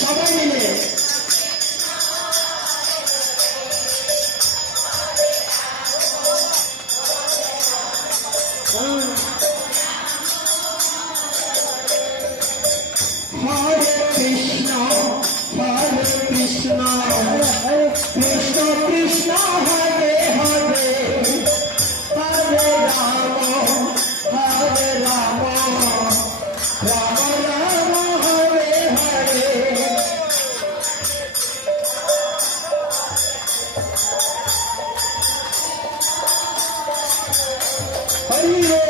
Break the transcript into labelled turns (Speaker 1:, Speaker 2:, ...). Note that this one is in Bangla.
Speaker 1: সবাই মিলে Vive.